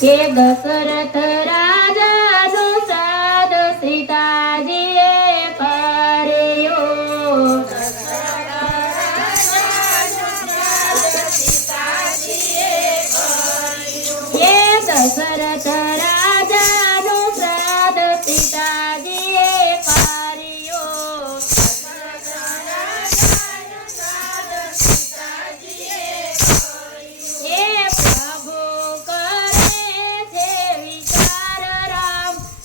કે દશરથ રાજાનો શ્રાદ્ધ સીતાજીએ કર્યો. એ દશરથ રાજાનું શ્રાદ્ધ સીતાજીએ કર્યો. એ પ્રભુ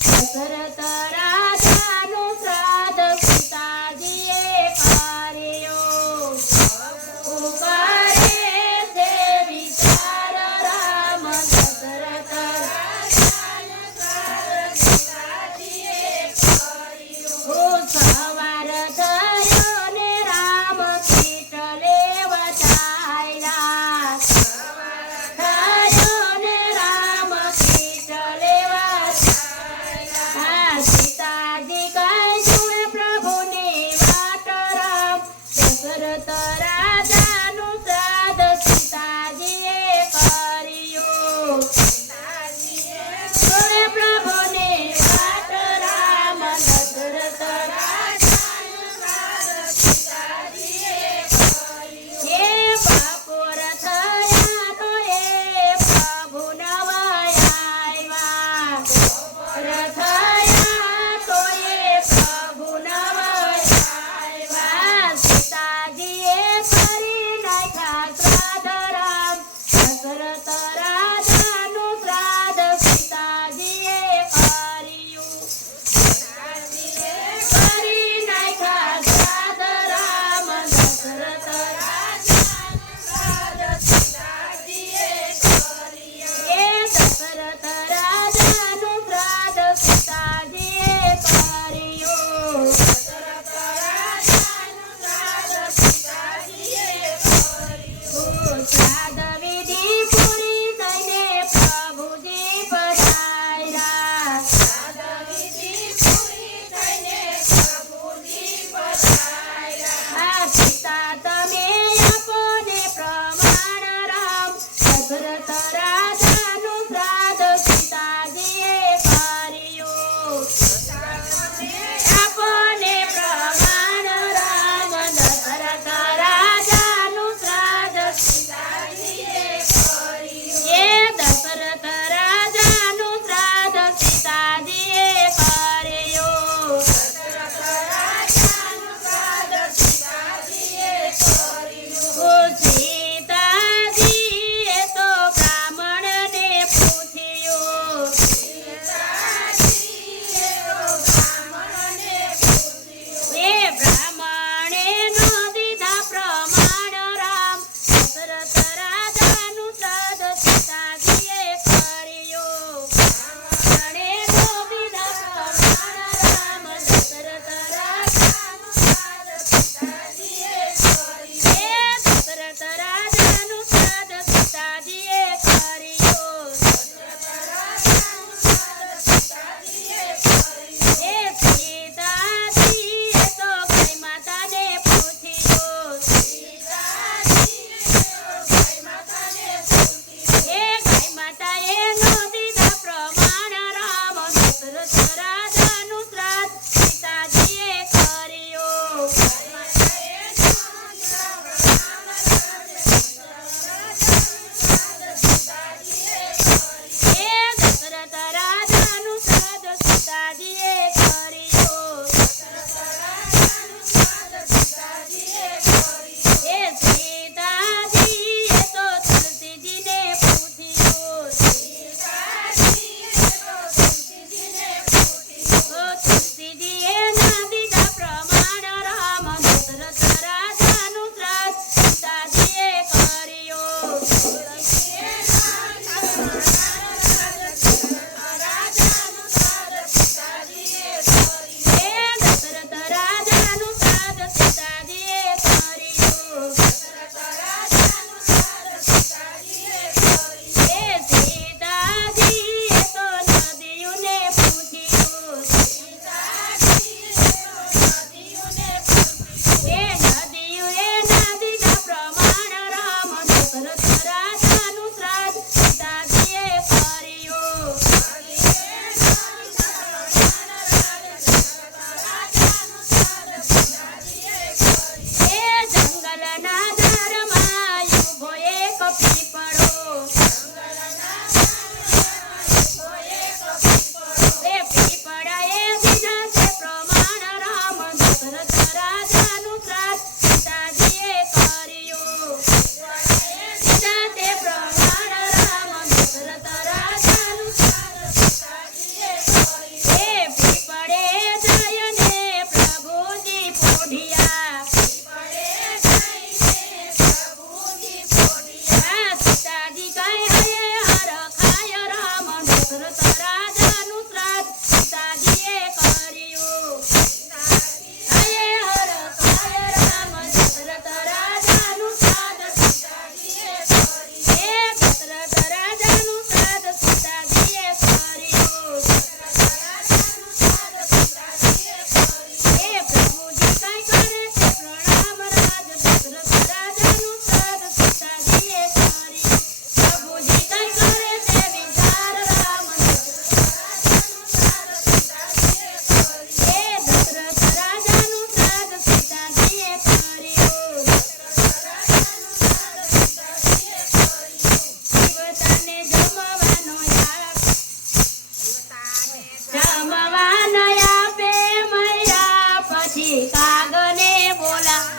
દશરથ રાજાનું શ્રાદ્ધ સીતાજીએ કર્યો. કરે છે વિચાર રામ દશરથ રાજાનું શ્રાદ્ધ સીતાજીએ કર્યો. સવાર થયો ને રામ કીટ લેવા ચાલ્યા. થયો ને રામ કીટ લેવા સીતાજી કહે સુણ પ્રભુની વાત રામ. દશરથ રાજાનું શ્રાદ્ધ સીતાજીએ કર્યું. સુણ પ્રભુની વાત રામ. દશરથ રાજાનું શ્રાદ્ધ સીતાજીએ કર્યું. એ બપોર થયા તો એ પ્રભુ નવાયા આવ્યા. સીતાજીએ કરી નાખ્યા શ્રાદ્ધ રામ. દશરથ રાજાનું શ્રાદ્ધ સીતાજીએ કર્યું. કરી નાખ્યા શ્રાદ્ધ રામ. દશરથ રાજાનું શ્રાદ્ધ સીતાજીએ કર્યું. એ દશરથ રાજાનું શ્રાદ્ધ સીતાજીએ કર્યું. શ્રાદ્ધ વિધિ પૂરી થઈને પ્રભુજી પધાર્યા. શ્રાદ્ધ વિધિ પૂરી થઈને પ્રભુજી પધાર્યા. સીતા તમે આપો ને પ્રમાણ રામ. દશરથ